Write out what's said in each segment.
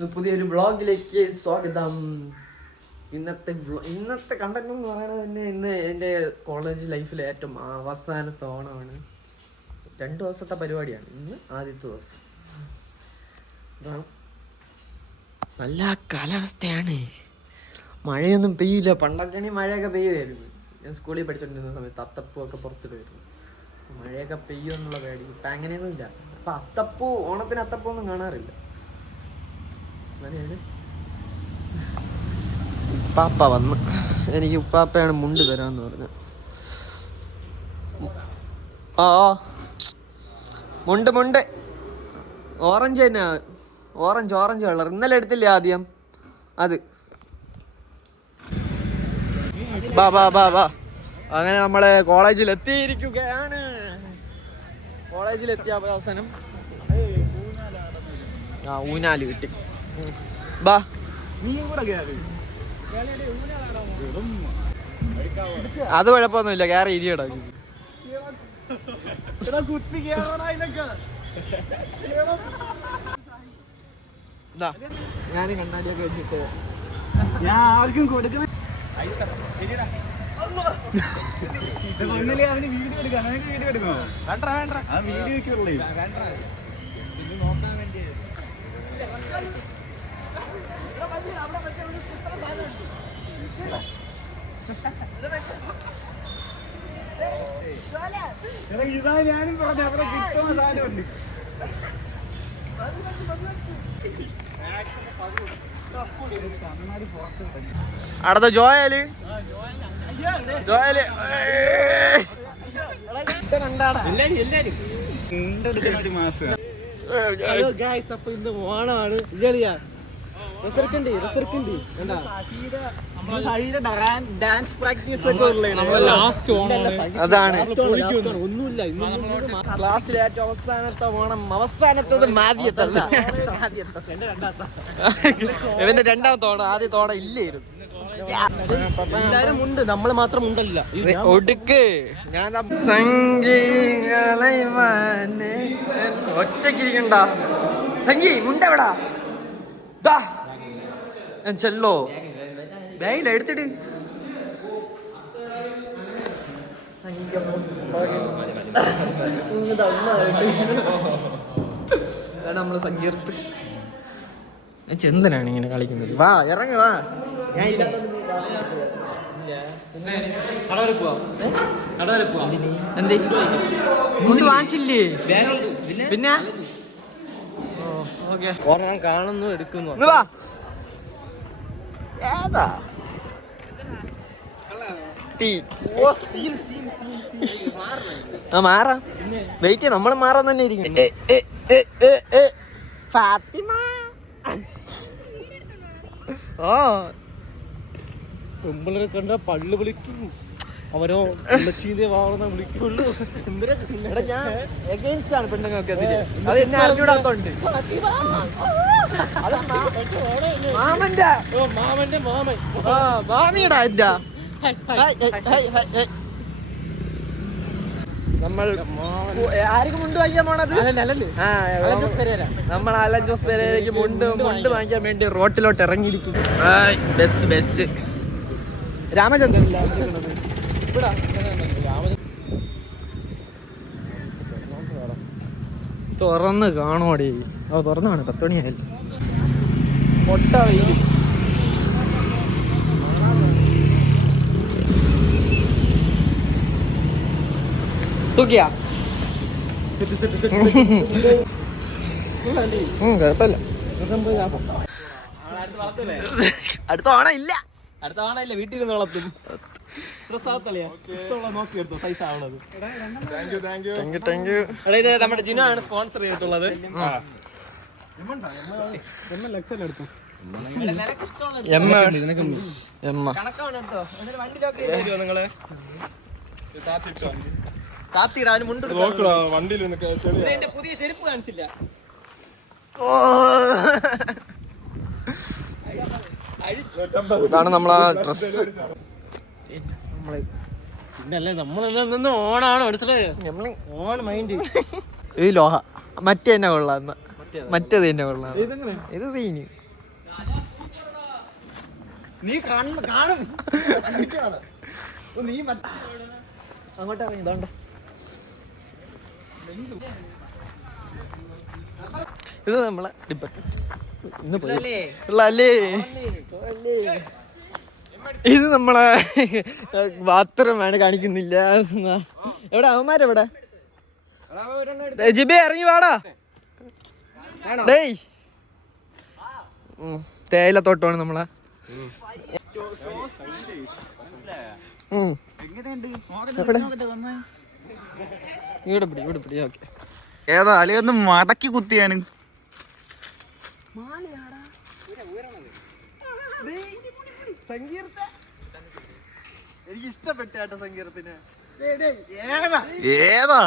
പുതിയൊരു വ്ളോഗിലേക്ക് സ്വാഗതം. ഇന്നത്തെ കണ്ടന്റ് എന്ന് പറയുന്നത് തന്നെ ഇന്ന് എൻ്റെ കോളേജ് ലൈഫിലെ ഏറ്റവും അവസാനത്തെ ഓണമാണ്. 2 ദിവസത്തെ പരിപാടിയാണ്. ഇന്ന് ആദ്യത്തെ ദിവസം. നല്ല കാലാവസ്ഥയാണ്, മഴയൊന്നും പെയ്യില്ല. പണ്ടൊക്കെ മഴയൊക്കെ പെയ്യുമായിരുന്നു. ഞാൻ സ്കൂളിൽ പഠിച്ചോണ്ടിരുന്ന സമയത്ത് അത്തപ്പൂവൊക്കെ പുറത്തിടുമായിരുന്നു. മഴയൊക്കെ പെയ്യുമെന്നുള്ള പേടി. ഇപ്പം അങ്ങനെയൊന്നും ഇല്ല. അപ്പം അത്തപ്പൂ, ഓണത്തിന് അത്തപ്പൂ ഒന്നും കാണാറില്ല. ഉപ്പാപ്പ വന്ന്, എനിക്ക് ഉപ്പാപ്പയാണ് മുണ്ട് തരാന്ന് പറഞ്ഞു. മുണ്ട് ഓറഞ്ച് തന്നെ, ഓറഞ്ച് കളർ. ഇന്നലെ എടുത്തില്ലേ ആദ്യം അത്. ബാ അങ്ങനെ നമ്മള് കോളേജിൽ എത്തിയിരിക്കുകയാണ്. കോളേജിലെത്തിയ അവസാനം ഊഞ്ഞാല് കിട്ടി. ബാ അത് കുഴപ്പമൊന്നുമില്ല, കയറി ഇരിയടാ. ഞാൻ കണ്ണാടിയൊക്കെ വെച്ചിട്ട് ഞാൻ ആർക്കും കൊടുക്കുന്ന വീഡിയോ എടുക്കാം. വീഡിയോ എടുക്കണോ? ആ വീഡിയോ വെച്ചുള്ളൂ. നോക്കാൻ വേണ്ടി ഇതാ ഞാനും പറഞ്ഞു, അവിടെ കിട്ടുന്ന സാധനമുണ്ട്. അടുത്ത ജോയല് അപ്പൊ ഇന്ന് ഓണമാണ്. ഡാൻസ് പ്രാക്ടീസ് ഒക്കെ അതാണ്. ഒന്നുമില്ല. ക്ലാസ്സിലെ ഏറ്റവും അവസാനത്തെ ഓണം. അവസാനത്തത് ആദ്യത്തല്ല, ഇവന്റെ രണ്ടാമത്തെ ഓണം. ആദ്യത്തെ ഓണം ഇല്ലായിരുന്നു. എല്ലാരും ഉണ്ട്, നമ്മള് മാത്രം ഉണ്ടല്ല. ഒടുക്ക് ഞാൻ സംഗീകളെ ഒറ്റക്കിരിക്കണ്ട. സംഗീ മുണ്ടെവിടാ? ചെല്ലോ ബാഗിൽ എടുത്തിട്ട്. നമ്മള് സങ്കീർത്ത് ചെന്തനാണ് ഇങ്ങനെ കളിക്കുന്നത്. വാ ഇറങ്ങി വാ. ഞാൻ ഇല്ല. എന്തേ മുണ്ട് വാങ്ങിച്ചില്ലേ? പിന്നെ കാണുന്നു, എടുക്കുന്നു. ഏതാ മാറാം. വെയിറ്റ്, നമ്മള് മാറാൻ തന്നെ ഇരിക്കും. ഫാത്തിമ പെമ്പിളരെ കണ്ട പള്ളു വിളിക്കും. അവരോ വാർന്ന വിളിക്കുള്ളൂ. ഞാൻ എഗെയിൻസ്റ്റ് ആണ് പെണ്ണുങ്ങൾക്ക്. അത് എന്നെ അറിഞ്ഞൂടാത്തോണ്ട്. മാമന്റെ മാമിയുടെ എന്റെ നമ്മൾ ആർക്കും മുണ്ട് വാങ്ങിക്കാൻ പോണത്? നമ്മൾ അലൻ ജോസ് പെരേരയ്ക്ക് മുണ്ട് വാങ്ങിക്കാൻ വേണ്ടി റോട്ടിലോട്ട് ഇറങ്ങിയിരിക്കും. ബസ് രാമചന്ദ്രൻ തുറന്ന് കാണുമോടി? തുറന്നു കാണും. 10 മണിയായല്ലോ. പൊട്ട വെയിൽ. തൂക്കിയാ കുഴപ്പമില്ല. അടുത്ത ഓണം ഇല്ല. വീട്ടിൽ നിന്ന് വളർത്തും. നമ്മുടെ ജിനു ആണ് സ്പോൺസർ ചെയ്തിട്ടുള്ളത്. താത്തിടാൻ മുണ്ട് പുതിയ ചെരുപ്പ് കാണിച്ചില്ല. ഇതാണ് നമ്മളാ ഡ്രസ്. പിന്നല്ലേ നമ്മളെല്ലാം നിന്ന് ഓണാണ് മനസ്സിലായോ? On mind. ഇത് ലോഹ. മറ്റേ തന്നെ കൊള്ളാം. മറ്റേത് തന്നെ കൊള്ളാം. ഇത് സീന് നീ കാണും നീ അങ്ങോട്ട് ഇറങ്ങി ഇതാണ്ടോ. ഇത് നമ്മളെ അല്ലേ, ഇത് നമ്മളെ ബാത്റൂമാണ് കാണിക്കുന്നില്ല. എവിടെ അവന്മാരെവിടെ? ജിബി ഇറങ്ങി വാടാ. ഡേയ് തേയിലത്തോട്ടമാണ് നമ്മളെ. ഇവിടെ പിടി. ഓക്കെ, ഏതാ അളിയൊന്ന് മടക്കി കുത്തിയാനും. എനിക്ക് ഇഷ്ടപ്പെട്ട സങ്കീർത്തിന്. ഏതാ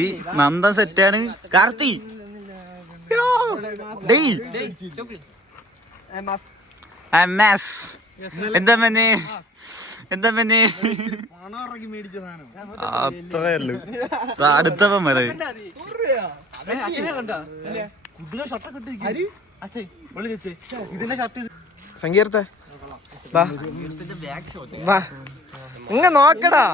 ഈ നന്ദൻ സെറ്റാണ്. കാർത്തി എന്താ മനെ അത്രേ ഉള്ളു. അടുത്തവൻ വരെ സങ്കീർത്ത വാ ഇങ്ങ നോക്കടാ.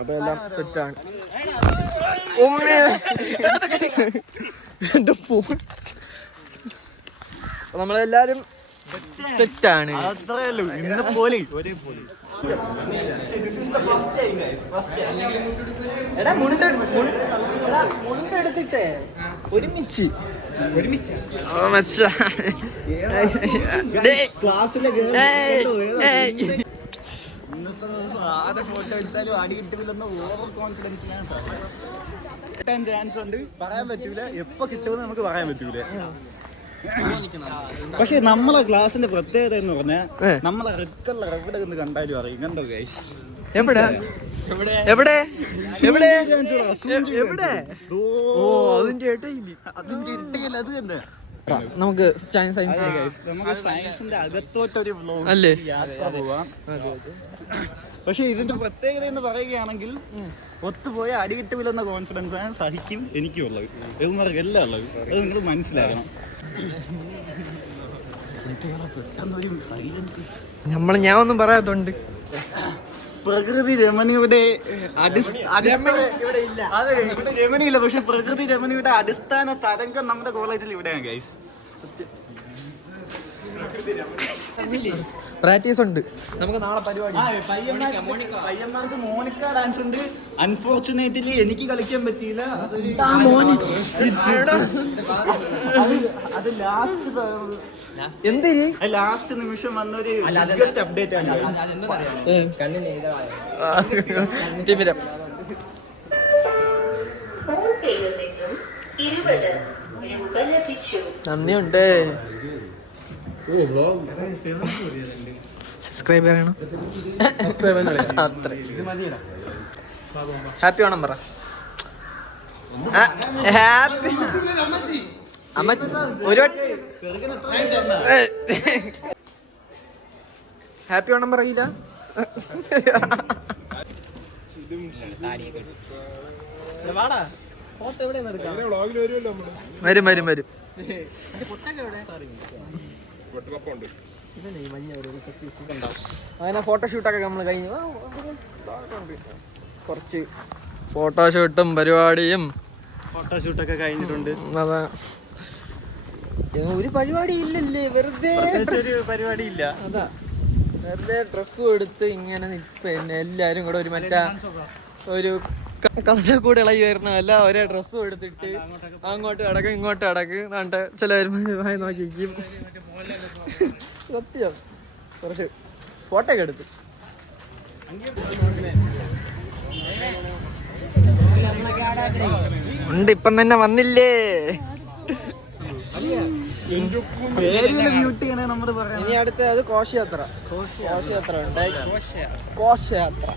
അപ്പൊ എല്ലാം സെറ്റാണ്. എന്റെ ഫോൺ നമ്മളെല്ലാരും സെറ്റാണ്. അത്രേ ഉള്ളൂ. ഇന്ന് പോലെ എടാ മുണ്ടെടുത്തിട്ടേ ഒരുമിച്ച് ക്ലാസ്സിലെ ഇന്നത്തെ ദിവസം ആരെ ഫോട്ടോ എടുത്താലും അടി കിട്ടുമില്ലെന്ന് ഓവർ കോൺഫിഡൻസിലാണ് കിട്ടാൻ ചാൻസ് ഉണ്ട്. പറയാൻ പറ്റൂല, എപ്പോ കിട്ടുമെന്ന് നമുക്ക് പറയാൻ പറ്റൂല. പക്ഷെ നമ്മളെ ക്ലാസ്സിന്റെ പ്രത്യേകത എന്ന് പറഞ്ഞാൽ നമ്മളെ റെക്കറിൽ എവിടെ നിന്ന് കണ്ടാലും അറിയും. കണ്ടോ ഗൈസ്? എവിടെ അതിന്റെ ഇരട്ടയില്ല, അത് തന്നെ. നമുക്ക് സയൻസിന്റെ അകത്തോട്ടൊരു അല്ലേ യാത്ര പോവാം. പക്ഷെ ഇതിന്റെ പ്രത്യേകത എന്ന് പറയുകയാണെങ്കിൽ ഒത്തുപോയ അടികിട്ടുമില്ലെന്ന കോൺഫിഡൻസ് ആണ് സഹിക്കും എനിക്കും ഉള്ളത്. ഇവന്മാർക്ക് എല്ലാം ഉള്ളത്. അത് നിങ്ങൾ മനസ്സിലാക്കണം. പെട്ടെന്നൊരു സൈലൻസ്. ഞാൻ ഒന്നും പറയാത്തോണ്ട് പ്രകൃതി രമണിയുടെ രമണിയില്ല, പക്ഷെ പ്രകൃതി രമണിയുടെ അടിസ്ഥാന തരംഗം നമ്മുടെ കോളേജിൽ ഇവിടെയാണ് ഗൈസ്. പ്രാക്ടീസ് ഉണ്ട് നമുക്ക് നാളെ പരിപാടി. പയ്യന്മാർക്ക് മോണിക്ക ഡാൻസ് ഉണ്ട്. അൺഫോർച്ചുനേറ്റ്ലി എനിക്ക് കളിക്കാൻ പറ്റിയില്ല. അത് ലാസ്റ്റ് നിമിഷം വന്നൊരു അപ്ഡേറ്റ് ആണ്. നന്ദിയുണ്ട്. സബ്സ്ക്രൈബ് ചെയ്യണം. ഹാപ്പി ഓണം പറ. ഹാപ്പി അമ്മ ഒരു ഹാപ്പി ഓണം പറയില്ല. വരും അങ്ങനെ ഫോട്ടോഷൂട്ടൊക്കെ നമ്മൾ കഴിഞ്ഞു. കുറച്ച് ഫോട്ടോഷൂട്ടും പരിപാടിയും ഫോട്ടോഷൂട്ടൊക്കെ കഴിഞ്ഞിട്ടുണ്ട്. അതാ ഒരു പരിപാടി ഇല്ലല്ലേ, വെറുതെ പരിപാടി ഇല്ല. അതാ വെറുതെ ഡ്രസ്സും എടുത്ത് ഇങ്ങനെ പിന്നെ എല്ലാരും കൂടെ ഒരു ഒരു കളസക്കൂടെ ഇളകി വരുന്നതല്ല, ഒരേ ഡ്രസ്സും എടുത്തിട്ട് അങ്ങോട്ട് കിടക്കും ഇങ്ങോട്ട് കിടക്ക് എന്നിട്ട് ചിലവരും നോക്കിക്കും. സത്യം കുറച്ച് ഫോട്ടോ ഒക്കെ എടുത്ത് ഉണ്ട്. ഇപ്പം തന്നെ വന്നില്ലേ? ഇനി അടുത്ത അത് ഘോഷയാത്ര ഉണ്ടായി. ഘോഷയാത്ര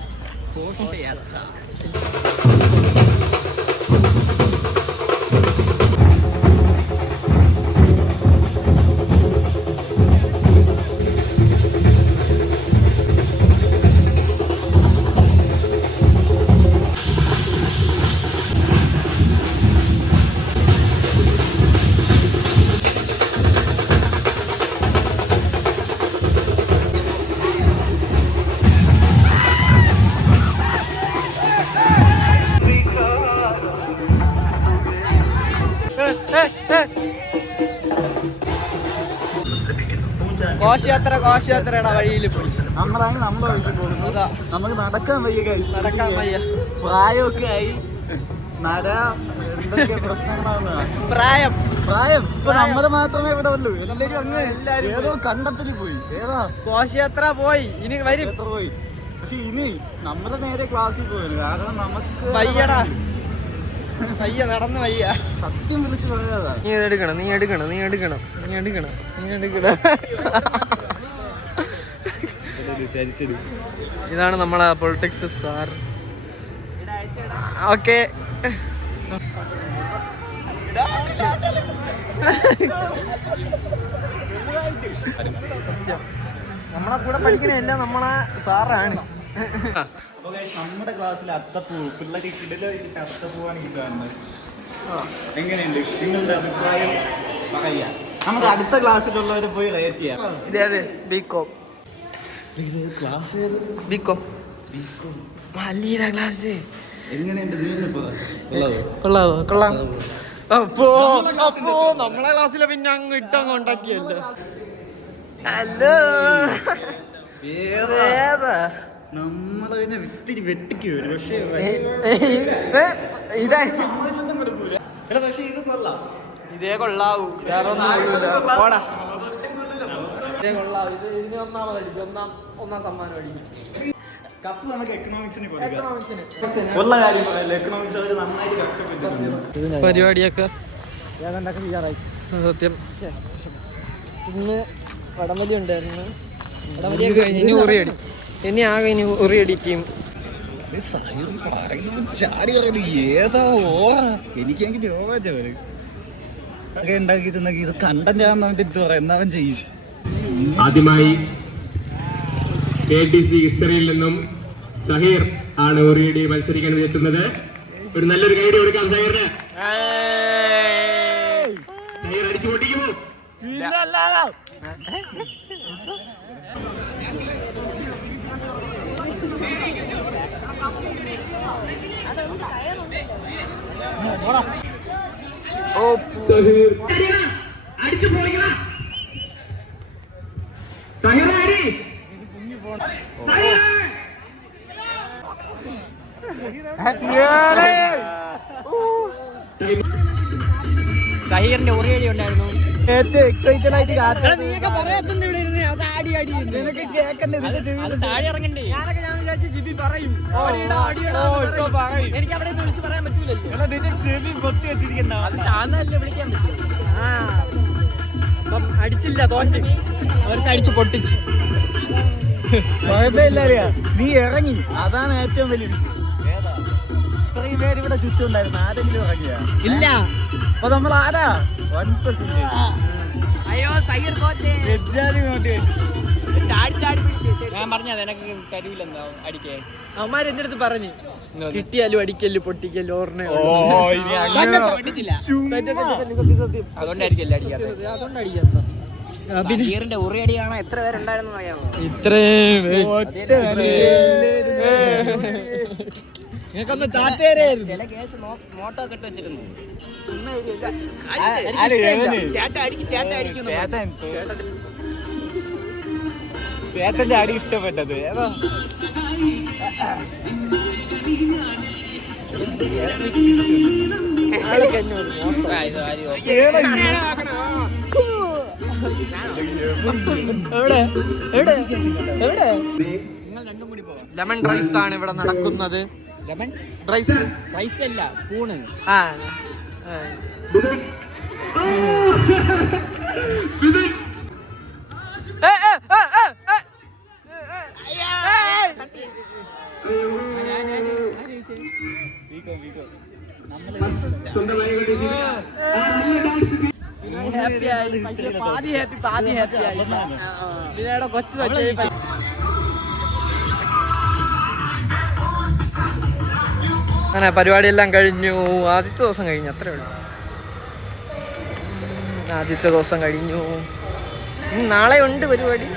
ഘോഷയാത്രയുടെ വഴിയിൽ പോയി. നമ്മളാണ് നമ്മളെ വഴിക്ക് പോകുന്നത്. നമുക്ക് നടക്കാൻ വയ്യ guys. നടക്കാൻ വയ്യ. പ്രായമൊക്കെ ആയി. എന്തൊക്കെ പ്രശ്നങ്ങളാണ്. പ്രായം ഇപ്പൊ നമ്മള് മാത്രമേ ഇവിടെ ഉള്ളൂ. എല്ലാരും ഏതോ കണ്ടത്തിൽ പോയി. ഏതാ ഘോഷയാത്ര പോയി. ഇനി വരും പോയി. പക്ഷെ ഇനി നമ്മള് നേരെ ക്ലാസ്സിൽ പോയത്. കാരണം നമുക്ക് വയ്യടാ, വയ്യ, നടന്ന് വയ്യ. സത്യം വിളിച്ച് പറയാതാ. നീ എടുക്കണം. ഇതാണ് നമ്മളെ പൊളിറ്റിക്സ് സാർ. ഓക്കെ, നമ്മളെ കൂടെ പഠിക്കണല്ല നമ്മളെ സാറാണ്. നമ്മുടെ ക്ലാസ്സിൽ അത്തപ്പൂ പിള്ളേർക്ക് കിടലായിട്ട് അത്തപ്പൂവാണ് എനിക്ക് കാണുന്നത്. എങ്ങനെയുണ്ട് നിങ്ങളുടെ അഭിപ്രായം പറയാ? നമുക്ക് അടുത്ത ക്ലാസ്സിലുള്ളവരെ പോയി റേറ്റ് ചെയ്യാം. ഇതേ ബികോം ക്ലാസ് ബികോം വലിയ ക്ലാസ് എങ്ങനെയുണ്ട്? കൊള്ളാം. അപ്പോ നമ്മളെ ക്ലാസ്സിലെ പിന്നെ അങ്ങ് ഇട്ടങ്ങ് ഉണ്ടാക്കിയല്ലോ. ഹലോ, നമ്മളെ പിന്നെ വിത്തിരി വെട്ടിക്ക് വരും. പക്ഷേ ഇത് കൊള്ളാം. ഇതേ കൊള്ളാവൂ, വേറെ ഒന്നും കൊള്ളൂല. പോടാ, ഇതേ കൊള്ളാവൂ. ഇതിന് ഒന്നാം സമ്മാനം അടിക്കും. കപ്പ് നമുക്ക് എക്കണോമിക്സിന് ഉള്ള കാര്യം പറയല്ലോ. എക്കണോമിക്സ് അവർ നന്നായിട്ട് കഷ്ടപ്പെട്ടിട്ടുണ്ട്. പരിപാടിയൊക്കെ സത്യം. ഇന്ന് വടംവലി ഉണ്ടായിരുന്നു. വടംവലിയൊക്കെ കഴിഞ്ഞ് ഇനി ഉറിയടി. ഇനി ഉറിയടി ടീം. ഏതാ ഓറ എനിക്കെങ്കിൽ ഉണ്ടാക്കിയിട്ടുണ്ടെങ്കിൽ ഇത് കണ്ടന്റ് ആണെന്നവന്റെ ഇത് പറയാം. എന്നവൻ ചെയ്യും. ആദ്യമായി KTC ഇസ്രയിൽ നിന്നും സഹീർ ആണ് ഉറിയടി മത്സരിക്കാൻ എത്തുന്നത്. ഒരു നല്ലൊരു ഗൈഡ് കൊടുക്കാം സഹീറിന്. സഹീർ അടിച്ചു പൊട്ടിക്കുമോ? സഹീർ അടിച്ചു പൊളിക്കണം. സഹീർ അടി. സഹീറിന്റെ ഉറിയടി ഉണ്ടായിരുന്നു. ഏറ്റവും എക്സൈറ്റഡ് ആയിട്ട് നീയൊക്കെ പറയാത്തത് ഇവിടെ ഇരുന്ന് അത് ആടി നിനക്ക് കേക്കണ്ടേ? താഴെ ഇറങ്ങണ്ടേ? ഞാനൊക്കെ ഞാൻ വിചാരിച്ചു ജിബി പറയും എനിക്ക് അവിടെ വിളിച്ച് പറയാൻ പറ്റൂലല്ലോ. ചെവി പൊത്തി വെച്ചിരിക്കണ്ട. താന്നല്ലേ വിളിക്കാൻ പറ്റും. അപ്പം അടിച്ചില്ല, തോറ്റ്. അവർക്ക് അടിച്ച് പൊട്ടിച്ചു. കുഴപ്പമില്ല, നീ ഇറങ്ങി. അതാണ് ഏറ്റവും വലിയ. ഇത്രയും പേര് ഇവിടെ ചുറ്റും ഉണ്ടായിരുന്നു. ആരെങ്കിലും ഇറങ്ങിയ ഇല്ല. അപ്പൊ നമ്മൾ ആരാ? 1%. അയ്യോ സൈഡ് ഞാൻ പറഞ്ഞത് എനക്ക് തരൂലെന്നോ അടിക്കാൻ. അവന്മാർ എന്റെ അടുത്ത് പറഞ്ഞു കിട്ടിയാലും അടിക്കല് പൊട്ടിക്കല് ഓർണ. അതുകൊണ്ടായിരിക്കല്ലേ അടിക്കാത്ത. അതുകൊണ്ട് അടിക്കാത്ത. പിന്നെ ഉറിയടിയാണ്. എത്ര പേരുണ്ടായിരുന്നു അറിയാമോ? ഇത്രയും നിങ്ങൾക്കൊന്ന് ചാട്ടേരായിരുന്നു. മോട്ടോ കെട്ട് വെച്ചിരുന്നു. ചേട്ടന്റെ അടി ഇഷ്ടപ്പെട്ടത് ഏതാ? ലെമൺ റൈസ് ആണ് ഇവിടെ നടക്കുന്നത്. ലെമൺ റൈസ് അല്ല, സ്പൂണ്. പാതി ഹാപ്പി ആയി. പിന്നെ കൊച്ചു അങ്ങനെ പരിപാടിയെല്ലാം കഴിഞ്ഞു. ആദ്യത്തെ ദിവസം കഴിഞ്ഞു, അത്രേ ഉള്ളൂ. ആദ്യത്തെ ദിവസം കഴിഞ്ഞു. നാളെ ഉണ്ട് പരിപാടി.